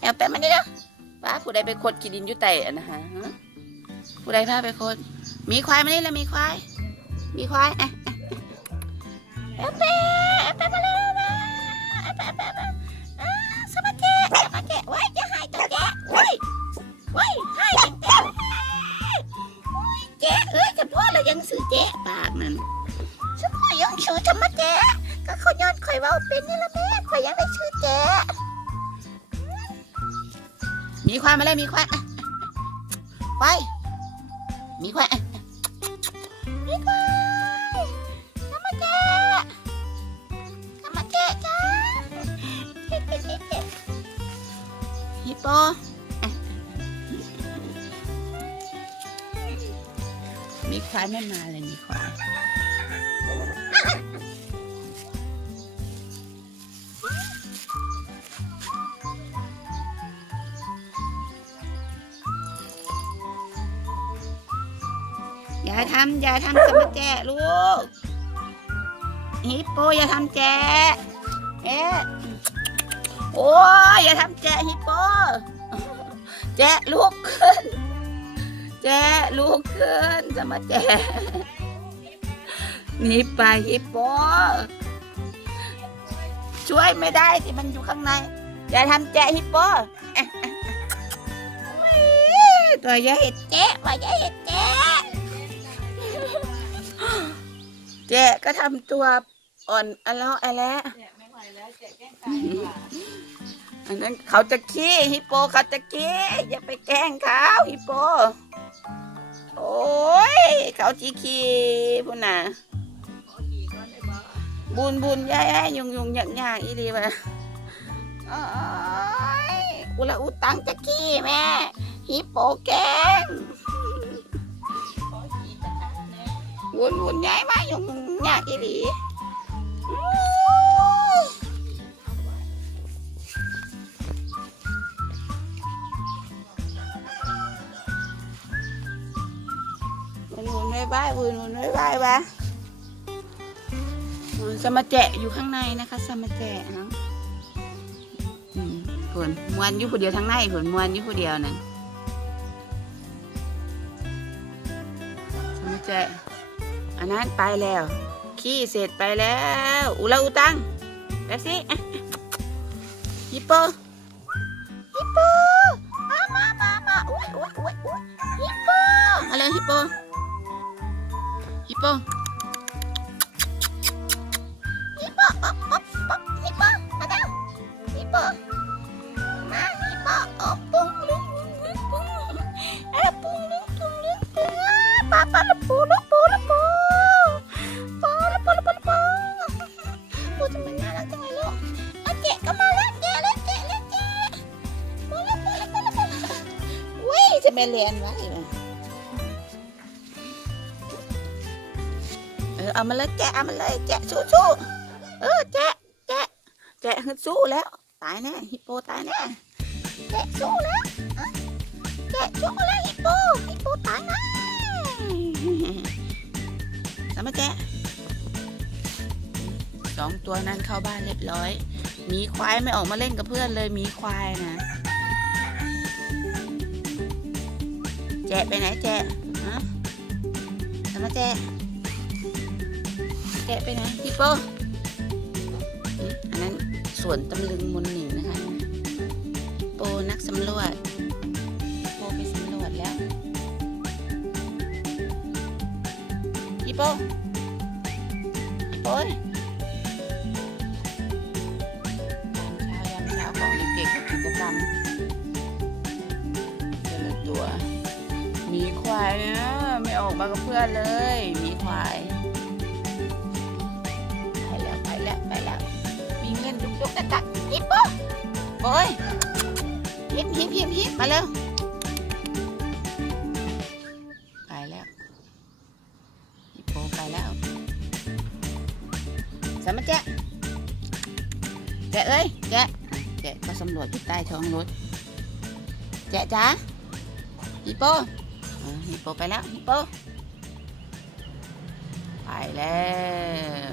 แอบแปะมาดิเด้อป้าผู้ใดไปขดกินดินอยู่ไต่อะนะฮะผู้ใดพาไปขดมีควายมานี่แล้วมีควาย มีควายเอ๊ะแอบแปะแอบแปะมาเลยมาแอบแปะแอบแปะแอบแปะอ่าสมาเกะสมาเกะไว้จะให้ตัวแกะไว้ไว้ให้ตัวแกะโอ้ยแกะเอ้ยกันพ่อเรายังซื้อแกะปากนั่นฉันพ่อยังชื่อธรรมแกะก็เขาย้อน ข่อยว่าเป็นนี่ละแม่ข่อยยังได้ชื่อแกมีควายมาเลยมีควายควายมีควายมีควายทำมาแกทำมาแกจ้าฮิปโปมีควายไม่มาเลยมีควาย อย่าทำอย่าทำสมาแจลูกฮิปโปอย่าทำแจเอ๊ะโอ้ยอย่าทำแจฮิปโปแจลูกขึ้น แจลูกขึ้นสมาแจหนีไปฮิปโปช่วยไม่ได้ที่มันอยู่ข้างใน อย่าทำแจฮิปโปเอ๊ะเอ๊ะเอ๊ะตัวอย่าเห็ดแจ แจเจ๊ก็ทำตัวอ่อนอะไรอะไรไม่ไหวแล้วแกแกล้งตายดีกว่าอันนั้นเขาจะขี้ฮิปโปเขาจะขี้อย่าไปแกล้งเขาฮิปโป โอ้ยเขาจีขี้พุ่นน่ะขอขี่ก่อนได้บ่บุญบุญย่ายๆยุงยุงยากยากอีดีวะโอ้ยอุละอุตังจะขี้แม่ฮิปโปแกล้ง บุญบุญย้ายมายุงยุงยากอีดีบุญบุญไม่บายบุญบุญไม่บายปะอืมสมาแจอยู่ข้างในนะคะสมาแจเนาะอืมผลมวนอยู่ผู้เดียวทั้งในผลมวนอยู่ผู้เดียวนั่นสมาแจ อันนั้นไปแล้ว ขี้เสร็จไปแล้ว อุลาอุตังแบบสิฮิปโปฮิปโปมามามามาอุ้ยอุ้ยอุ้ยอุ้ยฮิปโปมาเลยฮิปโปฮิปโปฮิปโปป๊อปป๊อปป๊อปฮิปโปมาด้อฮิปโปมาฮิปโปโอ้ปุ้งลุงลุงลุงปุ้งเอ้ปุ้งลุงปุ้งลุงปุ้งอะปาปาละปูละปูละ ม่เรียนไว้เออเอามาเลยแจ๊เอามาเลยแจ๊สู้สู้เออแจ๊แจ๊แจ๊ฮึดสู้แล้ว ตายแน่ฮิปโปตายแน่แจ๊สู้แล้วอะแจ๊สู้แล้วฮิปโปฮิปโปตายแน่สามารถแจ๊สองตัวนั้นเข้าบ้านเรียบร้อยหมีควายไม่ออกมาเล่นกับเพื่อนเลยหมีควายนะ แจะไปไหนแจะฮะทำไมแจะแจะไปไหนพี่โป้อันนั้นสวนตำลึงมนหนึ่งนะคะโปนักสำรวจโปไปสำรวจแล้วพี่โป้โป้ มากับเพื่อนเลยหมีควายไปแล้วไปแล้วไปแล้ววิ่งเล่นดุกดุกตักตักฮิปโปโอ้ยฮิปฮิปฮิปฮิปมาเร็วไปแล้วฮิปโปไปแล้วสามาแจ๊ะแกะเอ้ยแกะแกะก็สำรวจอยู่ใต้ท้องรถแกะจ้าฮิปโป ฮิปโปไปแล้วฮิปโปไปแล้ว